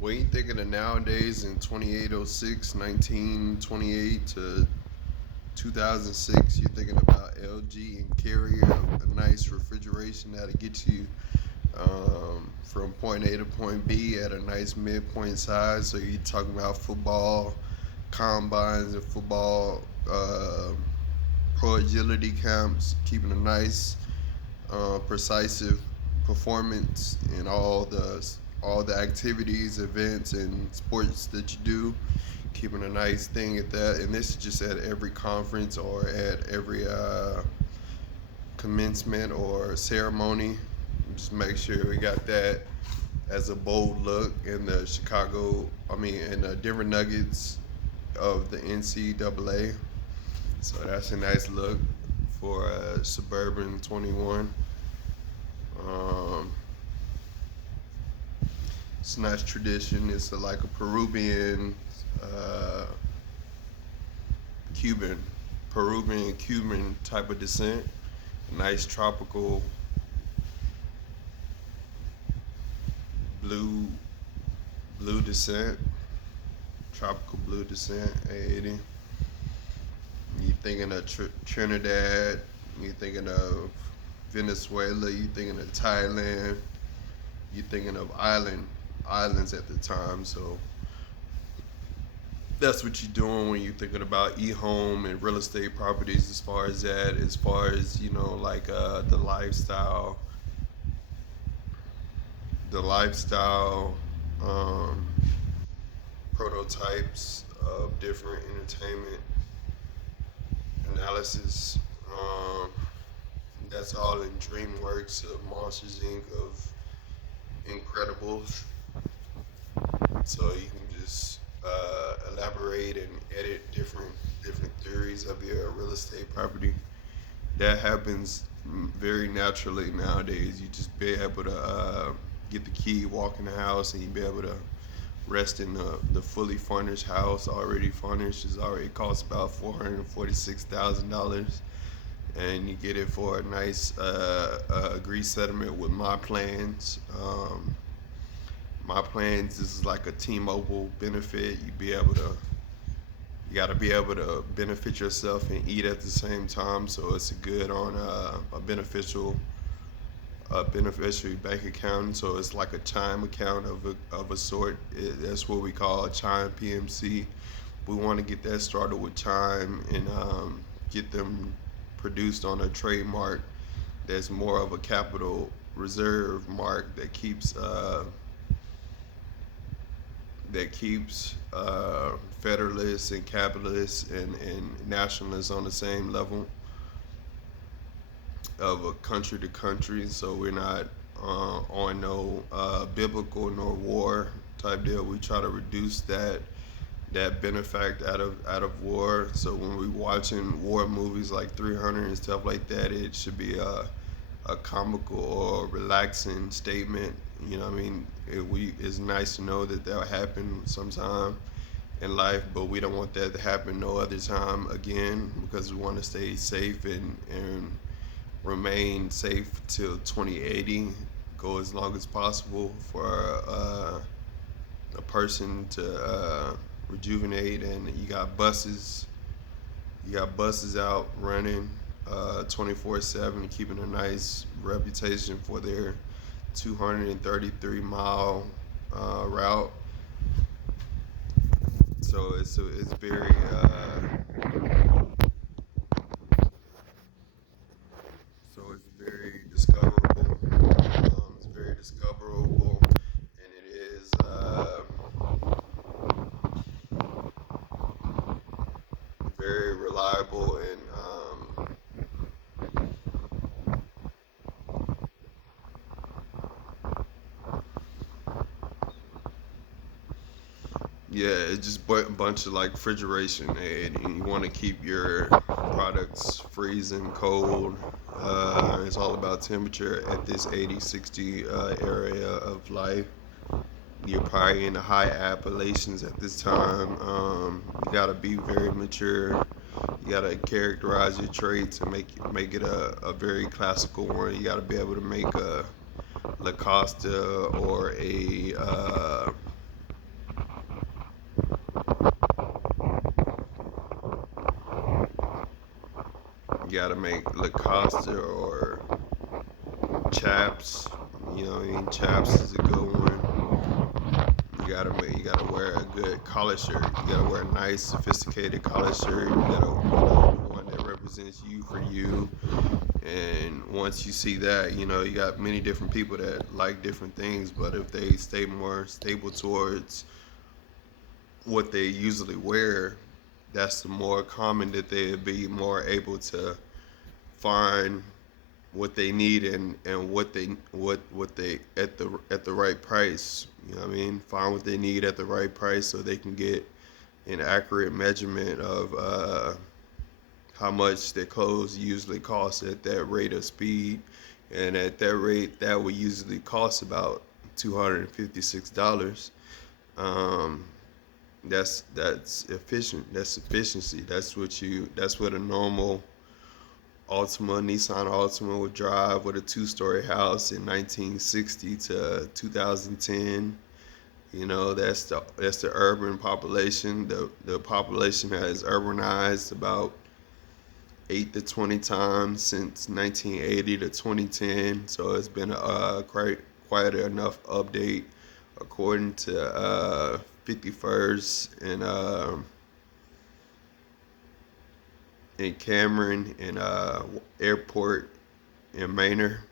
When you thinking of nowadays in 2806, 1928 to 2006, you're thinking about LG and Carrier, a nice refrigeration that'll get you from point A to point B at a nice midpoint size. So you're talking about football combines and football pro agility camps, keeping a nice, precise performance in all the activities, events, and sports that you do. Keeping a nice thing at that, and this is just at every conference or at every commencement or ceremony. Just make sure we got that as a bold look in in the Denver Nuggets of the NCAA. So that's a nice look for Suburban 21. Um, it's a nice tradition. It's like a Peruvian, uh, Cuban, Peruvian Cuban type of descent. Nice tropical blue blue descent, tropical blue descent, A80. You thinking of Trinidad? You thinking of Venezuela? You thinking of Thailand? You thinking of islands at the time? So that's what you're doing when you're thinking about e-home and real estate properties. As far as that, as far as like the lifestyle um, prototypes of different entertainment analysis. Um, that's all in DreamWorks of Monsters Inc. of Incredibles. So you can just elaborate and edit different theories of your real estate property. That happens very naturally nowadays. You just be able to get the key, walk in the house, and you be able to rest in the fully furnished house, already furnished. Is already costs about $446,000, and you get it for a nice agreed settlement with My Plans. My Plans is like a T-Mobile benefit. You got to be able to benefit yourself and eat at the same time. So it's good on a beneficiary bank account. So it's like a chime account of a sort. That's what we call a chime PMC. We want to get that started with chime and get them produced on a trademark that's more of a capital reserve mark that keeps federalists and capitalists and nationalists on the same level of a country to country. So we're not on no biblical nor war type deal. We try to reduce that benefact out of war. So when we watching war movies like 300 and stuff like that, it should be a comical or relaxing statement. You know what I mean? It's nice to know that that'll happen sometime in life, but we don't want that to happen no other time again because we want to stay safe and remain safe till 2080. Go as long as possible for a person to rejuvenate, and you got buses out running 24/7, keeping a nice reputation for their 233-mile route. So it's very discoverable. It's very discoverable, and it is very reliable and yeah, it's just a bunch of like refrigeration, and you want to keep your products freezing cold. It's all about temperature at this 80, 60 area of life. You're probably in the high Appalachians at this time. You gotta be very mature. You gotta characterize your traits and make it a very classical one. You gotta be able to make a Lacoste or a gotta make Lacoste or chaps. Chaps is a good one. You gotta wear a good collar shirt. You gotta wear a nice, sophisticated collar shirt. You gotta one that represents you for you. And once you see that, you got many different people that like different things. But if they stay more stable towards what they usually wear, that's the more common that they'd be more able to find what they need and what they at the right price. You know what I mean? Find what they need at the right price so they can get an accurate measurement of how much their clothes usually cost at that rate of speed. And at that rate, that would usually cost about $256. Um, that's efficient. That's efficiency. That's what a normal Nissan Altima would drive with a two-story house in 1960 to 2010. That's the urban population. The population has urbanized about 8 to 20 times since 1980 to 2010. So it's been a quite enough update according to 51st and Cameron and Airport in Manor.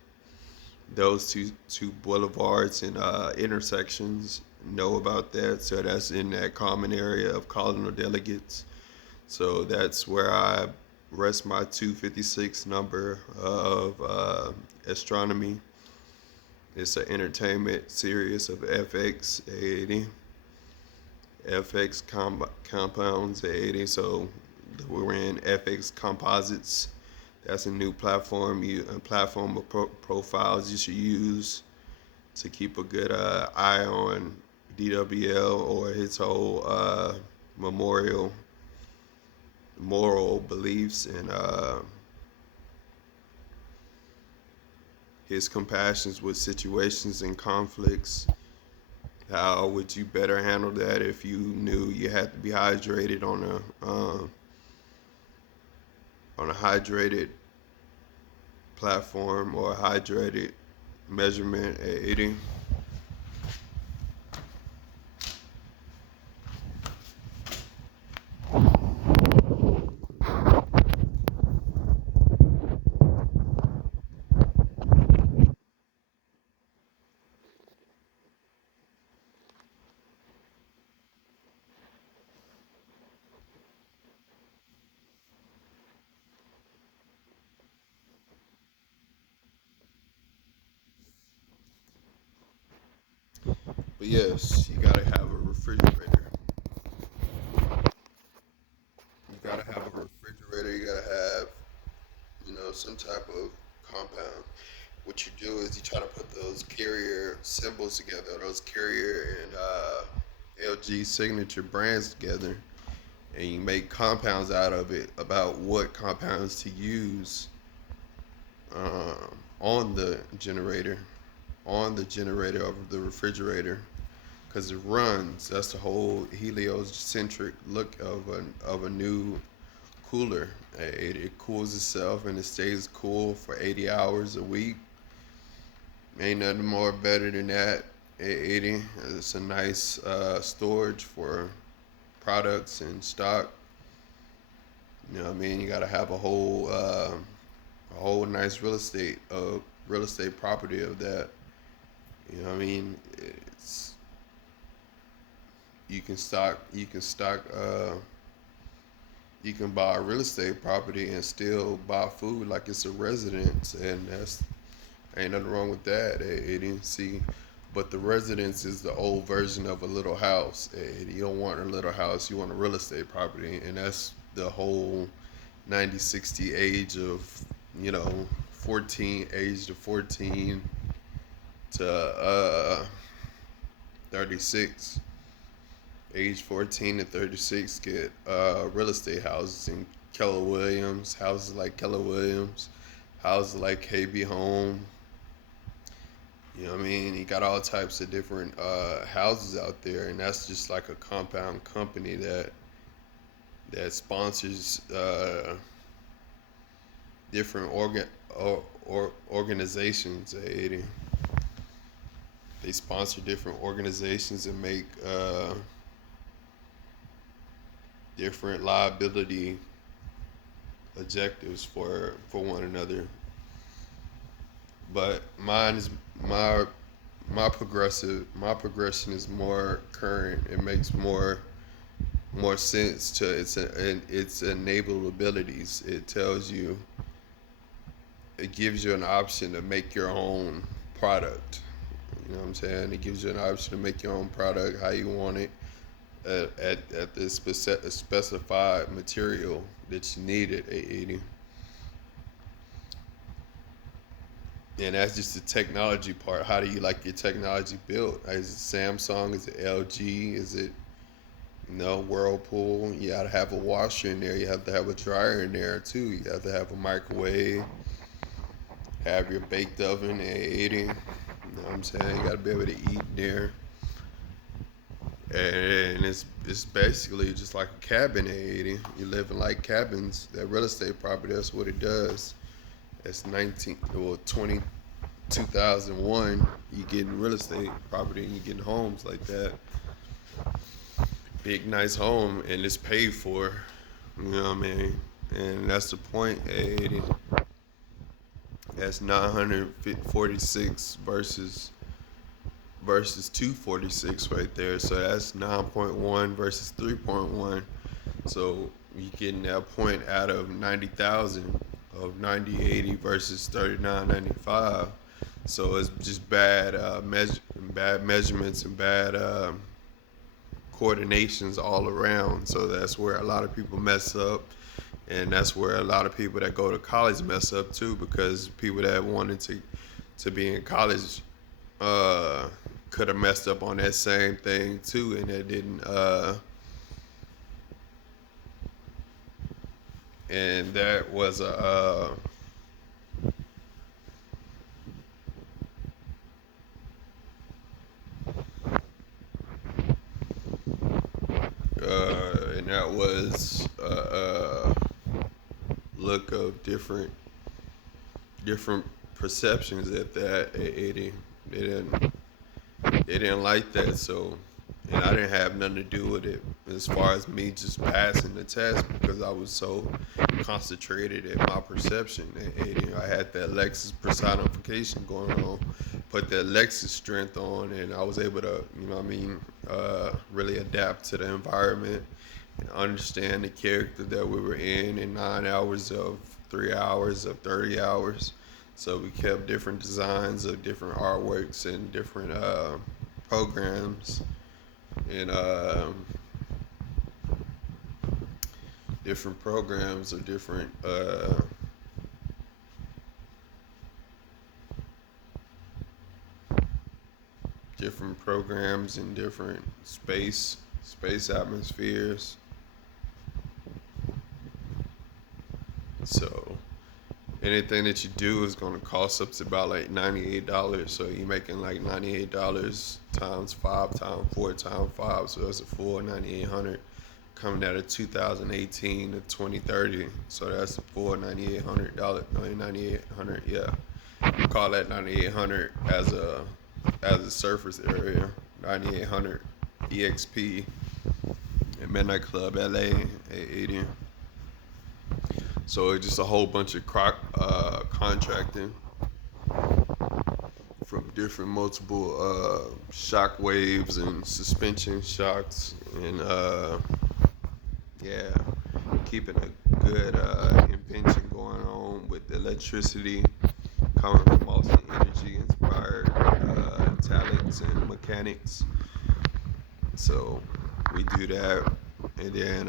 Those two boulevards and intersections know about that. So that's in that common area of colonial delegates. So that's where I rest my 256 number of astronomy. It's an entertainment series of FX 80, compounds 80. So we're in FX composites. That's a new platform of profiles you should use to keep a good eye on DWL or his whole memorial moral beliefs and his compassions with situations and conflicts. How would you better handle that if you knew you had to be hydrated on a hydrated platform or a hydrated measurement at 80? But yes, you gotta have a refrigerator. You gotta have a refrigerator. You gotta have, some type of compound. What you do is you try to put those carrier symbols together, those carrier and LG signature brands together, and you make compounds out of it about what compounds to use on the generator, of the refrigerator, because it runs. That's the whole heliocentric look of a new cooler. It cools itself and it stays cool for 80 hours a week. Ain't nothing more better than that. At 80, it's a nice storage for products and stock. You know what I mean? You got to have a whole nice real estate property of that. You know what I mean? It's you can buy a real estate property and still buy food like it's a residence, and that's ain't nothing wrong with that. It didn't see, but the residence is the old version of a little house. You don't want a little house, you want a real estate property, and that's the whole 90-60 age of, you know, 14 to 36. Age 14 to 36 get real estate houses in Keller Williams, houses like Keller Williams, houses like KB Home. You know what I mean? You got all types of different houses out there, and that's just like a compound company that sponsors different organizations at 80. They sponsor different organizations and make different liability objectives for one another. But mine is my my progression is more current. It makes more sense to its enabled abilities. It tells you, it gives you an option to make your own product. You know what I'm saying? It gives you an option to make your own product how you want it at the specified material that you need at 880. And that's just the technology part. How do you like your technology built? Is it Samsung? Is it LG? Is it, Whirlpool? You gotta have a washer in there. You have to have a dryer in there too. You have to have a microwave. Have your baked oven at 80. You know what I'm saying? You gotta be able to eat there. And it's basically just like a cabin at 80. You live in like cabins. That real estate property, that's what it does. It's 2001. You getting real estate property and you getting homes like that. Big nice home and it's paid for. You know what I mean? And that's the point at 80. That's 946 versus 246 right there. So that's 9.1 versus 3.1. So you getting that point out of 90,000 of 9080 versus 3995. So it's just bad measurements and bad coordinations all around. So that's where a lot of people mess up. And that's where a lot of people that go to college mess up too, because people that wanted to be in college could have messed up on that same thing too, and it didn't. And that was and that was look of different perceptions at that at 80. They didn't they didn't like that, so, and I didn't have nothing to do with it as far as me just passing the test because I was so concentrated at my perception at 80. I had that Lexus personification going on, put that Lexus strength on, and I was able to, really adapt to the environment and understand the character that we were in 9 hours of 3 hours of 30 hours. So we kept different designs of different artworks and different programs and different programs of different programs in different space atmospheres. So anything that you do is going to cost up to about like $98. So you're making like $98 times 5 times 4 times 5. So that's a full 9,800 coming out of 2018 to 2030. So that's a full $9,800. 9,800, yeah. Call that 9,800 as a surface area. 9,800 EXP at Midnight Club LA at 80. So it's just a whole bunch of contracting from different multiple shock waves and suspension shocks and yeah, keeping a good invention going on with electricity coming from Austin Energy inspired talents and mechanics. So we do that, and then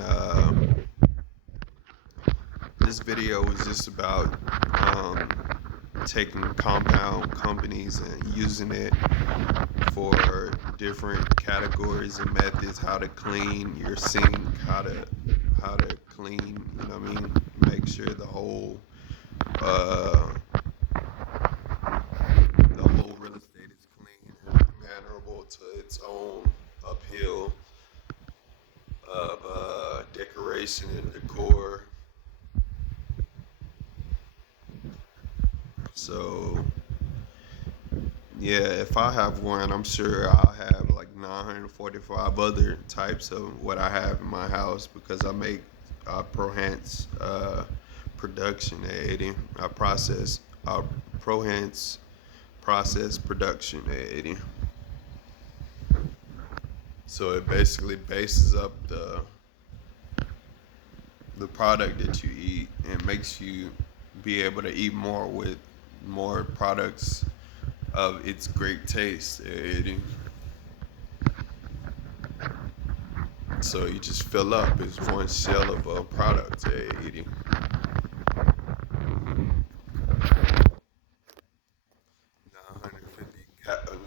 this video was just about taking compound companies and using it for different categories and methods, how to clean your sink, how to clean, make sure uh, the whole real estate is clean and mannerable to its own appeal of decoration and decor. So yeah, if I have one, I'm sure I'll have like 945 other types of what I have in my house because I make Prohance production at 80. I process Prohance process production at 80. So it basically bases up the product that you eat and makes you be able to eat more with more products of its great taste at 80. So you just fill up. It's one shell of a product at 80.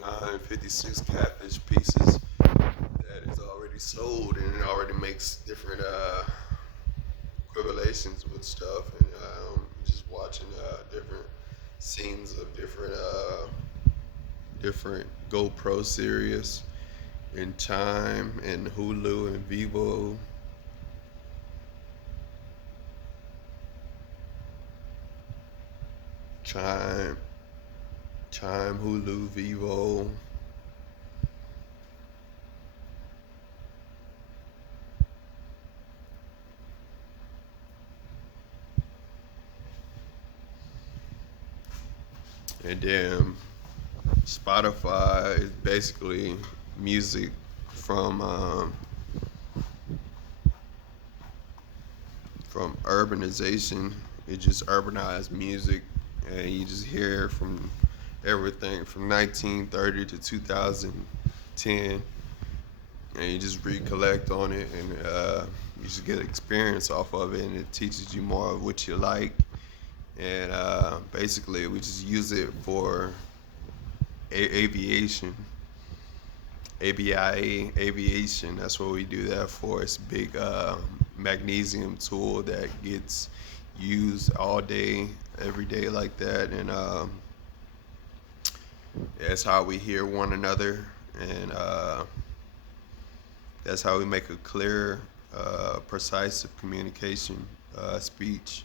956 catfish pieces that is already sold and it already makes different correlations with stuff and just watching different scenes of different GoPro series and Chime and Hulu and Vivo. Chime, Chime, Hulu, Vivo. And then Spotify is basically music from from urbanization. It just urbanized music, and you just hear from everything from 1930 to 2010, and you just recollect on it, and you just get experience off of it, and it teaches you more of what you like. And basically, we just use it for aviation, aviation. That's what we do that for. It's a big magnesium tool that gets used all day, every day like that, and that's how we hear one another, and that's how we make a clear, precise communication speech,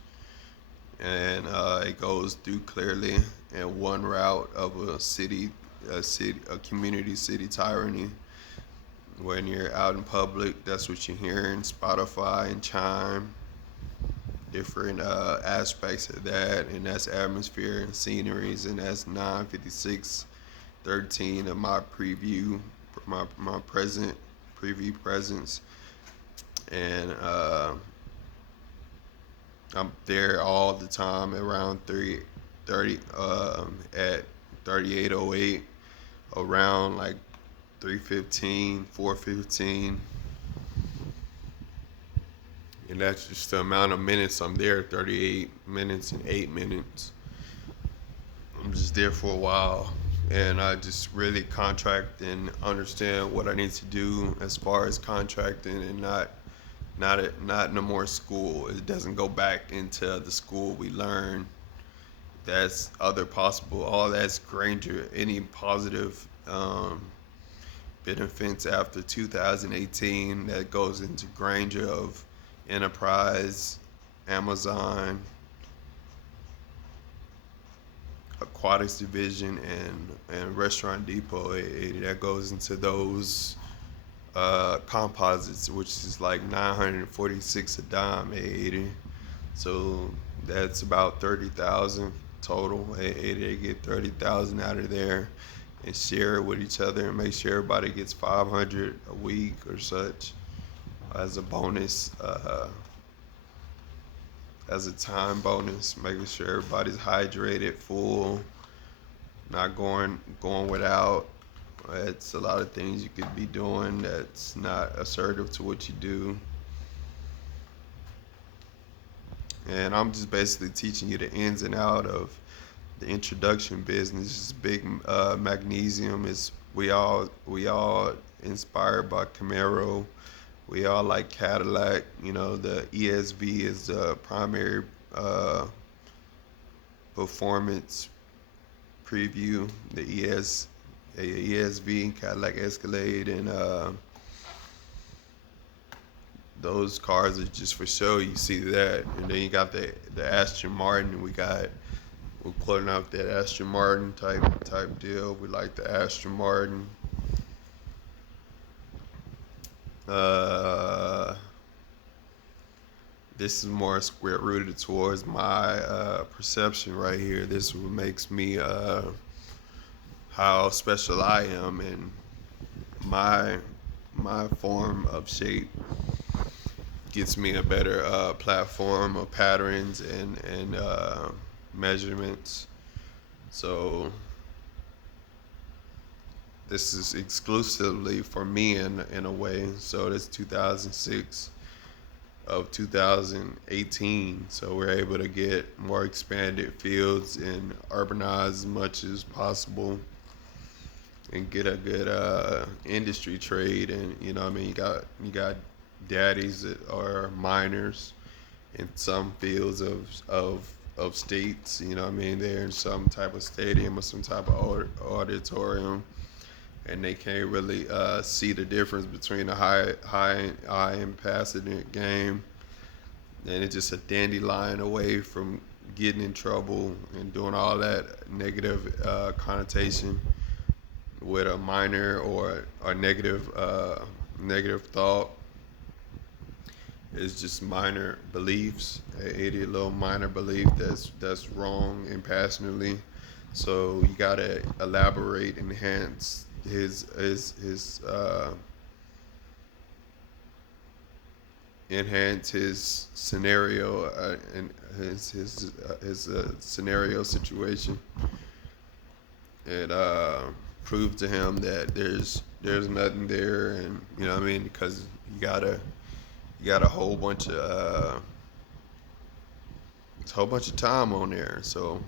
and it goes through clearly in one route of a community city tyranny. When you're out in public, that's what you're hearing. Spotify and Chime, different aspects of that, and that's atmosphere and sceneries, and that's 95613 of my preview, my present preview presence, and I'm there all the time around 3:30 at 3808 around like 3:15, 4:15, and that's just the amount of minutes I'm there. 38 minutes and 8 minutes. I'm just there for a while, and I just really contract and understand what I need to do as far as contracting, and not no more school. It doesn't go back into the school we learn. That's other possible. All that's Granger. Any positive benefits after 2018 that goes into Granger of Enterprise, Amazon, Aquatics Division, and Restaurant Depot. That goes into those composites, which is like 946 a dime, 80. So that's about 30,000 total. They get 30,000 out of there and share it with each other and make sure everybody gets 500 a week or such as a bonus, as a time bonus, making sure everybody's hydrated, full, not going without. It's a lot of things you could be doing that's not assertive to what you do. And I'm just basically teaching you the ins and out of the introduction business. It's big magnesium. Is we all inspired by Camaro. We all like Cadillac. You know, the ESV is the primary performance preview. The ESV, Cadillac Escalade, and those cars are just for show. You see that, and then you got the Aston Martin. We're pulling out that Aston Martin type deal. We like the Aston Martin. Uh, this is more square rooted towards my perception right here. This is what makes me how special I am in my my form of shape. Gets me a better platform of patterns and measurements. So this is exclusively for me in a way. So this 2006 of 2018. So we're able to get more expanded fields and urbanize as much as possible and get a good industry trade. And you know what I mean, you got daddies that are minors in some fields of states. You know what I mean, they're in some type of stadium or some type of auditorium, and they can't really see the difference between a high and passionate game, and it's just a dandelion away from getting in trouble and doing all that negative connotation with a minor or a negative thought. It's just minor beliefs, a little minor belief that's wrong and passionately. So you gotta elaborate, enhance his scenario and his scenario situation, and prove to him that there's nothing there, and you know what I mean, because you got a whole bunch of time on there, so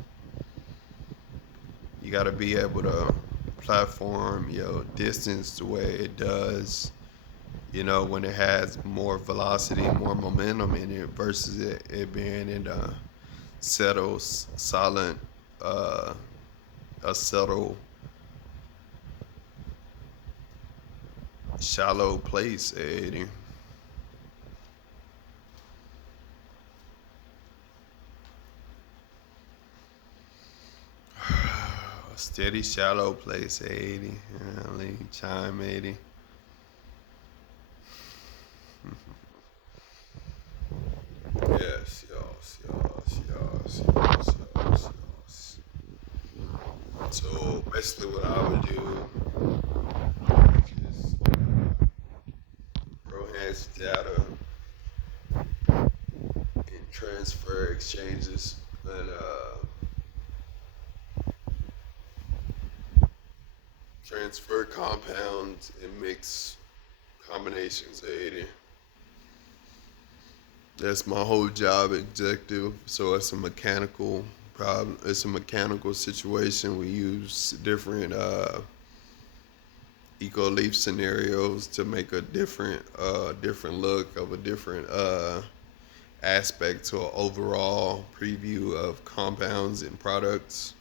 you got to be able to platform your distance the way it does, you know, when it has more velocity, more momentum in it versus it being in a settled, silent, uh, a settled, shallow place, Eddie. A steady, shallow place, 80. Chime 80. Yes, yes, yes, yes, yes, yes, yes. So basically, what I would do is enhance data and transfer exchanges and transfer compounds and mix combinations of 80. That's my whole job objective. So it's a mechanical problem. It's a mechanical situation. We use different eco leaf scenarios to make a different look of a different aspect to an overall preview of compounds and products.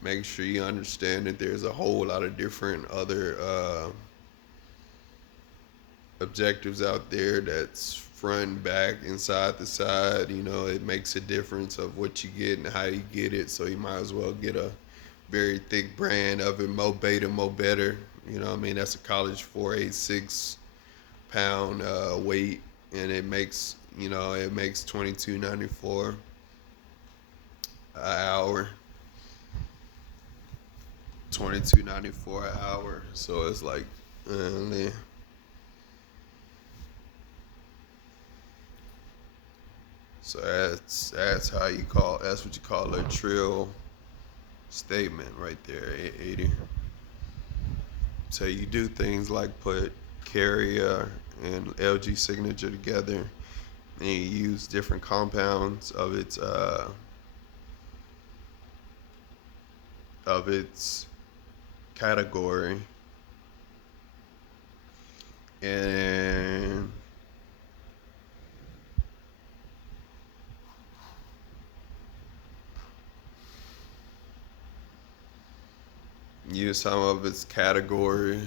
Make sure you understand that there's a whole lot of different other objectives out there that's front, back, inside the side. You know, it makes a difference of what you get and how you get it. So you might as well get a very thick brand of it, mo beta, mo better. You know what I mean? That's a college 486 pound weight, and it makes 22.94 an hour. 22.94 an hour. So it's like, uh, so that's what you call a trill statement right there, 80. So you do things like put carrier and LG signature together, and you use different compounds of its category, and use some of its category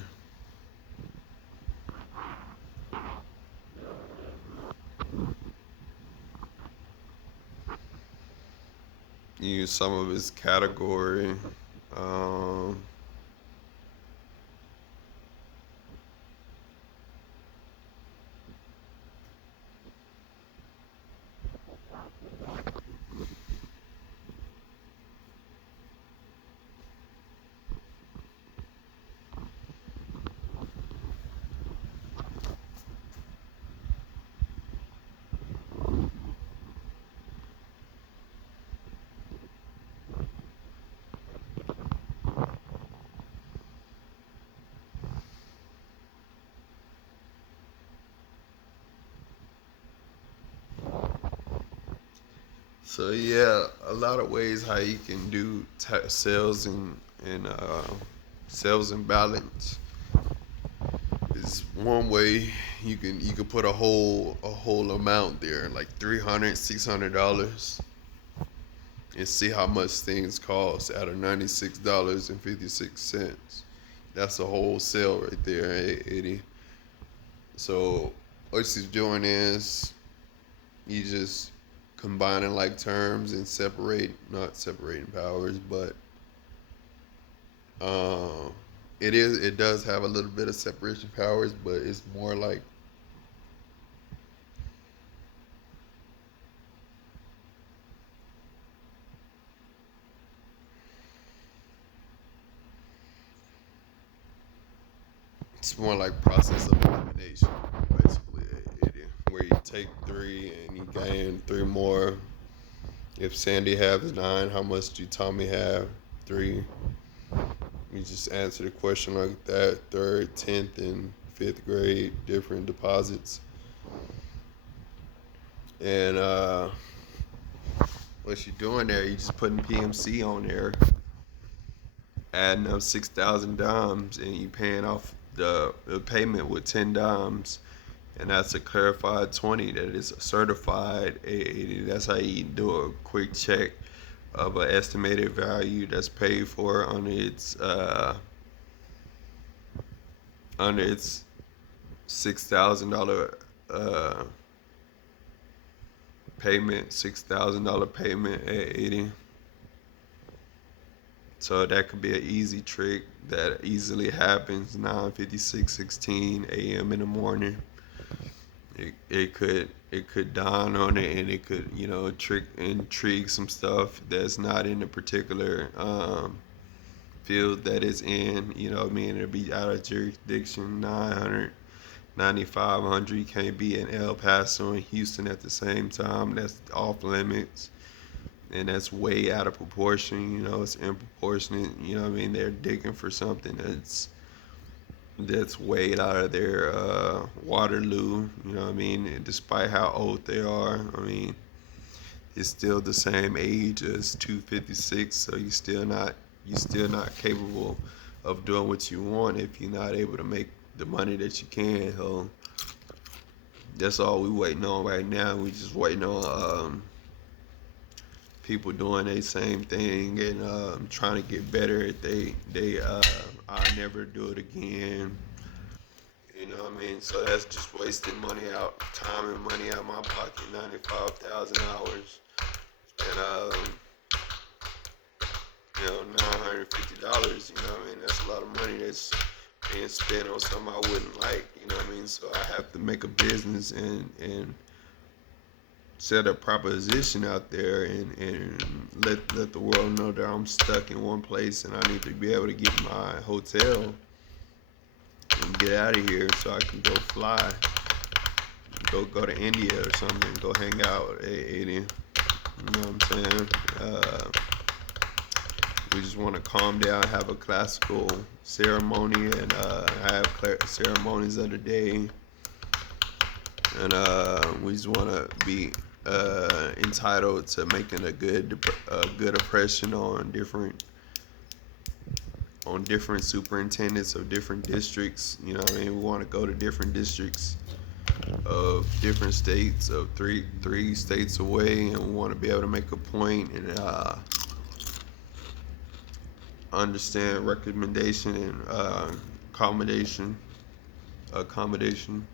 use some of its category. Um, so yeah, a lot of ways how you can do sales and sales and balance is one way. You can put a whole amount there, like $300, $600, and see how much things cost out of $96.56. That's a whole sale right there, 80. So what she's doing is you just combining like terms and not separating powers, but um, it does have a little bit of separation powers, but it's more like it's more like process of elimination, basically, where you take three and you gain three more. If Sandy has nine, how much do Tommy have? Three. You just answer the question like that. Third, 10th, and fifth grade, different deposits. And what you're doing there, you just putting PMC on there, adding up 6,000 dimes, and you paying off the payment with 10 dimes. And that's a clarified 20 that is a certified 880. That's how you do a quick check of an estimated value that's paid for under its $6,000 payment, $6,000 payment at 80. So that could be an easy trick that easily happens 9:56:16 a.m. in the morning. It could dawn on it, and it could intrigue some stuff that's not in the particular field that it's in. You know what I mean? It'll be out of jurisdiction. 900, 9,500. You can't be in El Paso and Houston at the same time. That's off limits. And that's way out of proportion. It's improportionate. You know what I mean? They're digging for something that's way out of their Waterloo. You know what I mean? Despite how old they are, I mean, it's still the same age as 256. So you're still not capable of doing what you want if you're not able to make the money that you can. So that's all we waiting on right now. We just waiting on people doing the same thing and trying to get better. I never do it again. You know what I mean? So that's just wasting money out, time and money out of my pocket. 95,000 hours, and $950. You know what I mean? That's a lot of money that's being spent on something I wouldn't like. You know what I mean? So I have to make a business and set a proposition out there and let the world know that I'm stuck in one place and I need to be able to get my hotel and get out of here so I can go fly, go to India or something, go hang out at 80. You know what I'm saying? We just want to calm down, have a classical ceremony, and have ceremonies of the day, and we just want to be entitled to making a good impression on different superintendents of different districts. You know what I mean? We want to go to different districts of different states, of three states away, and we want to be able to make a point and understand recommendation and accommodation.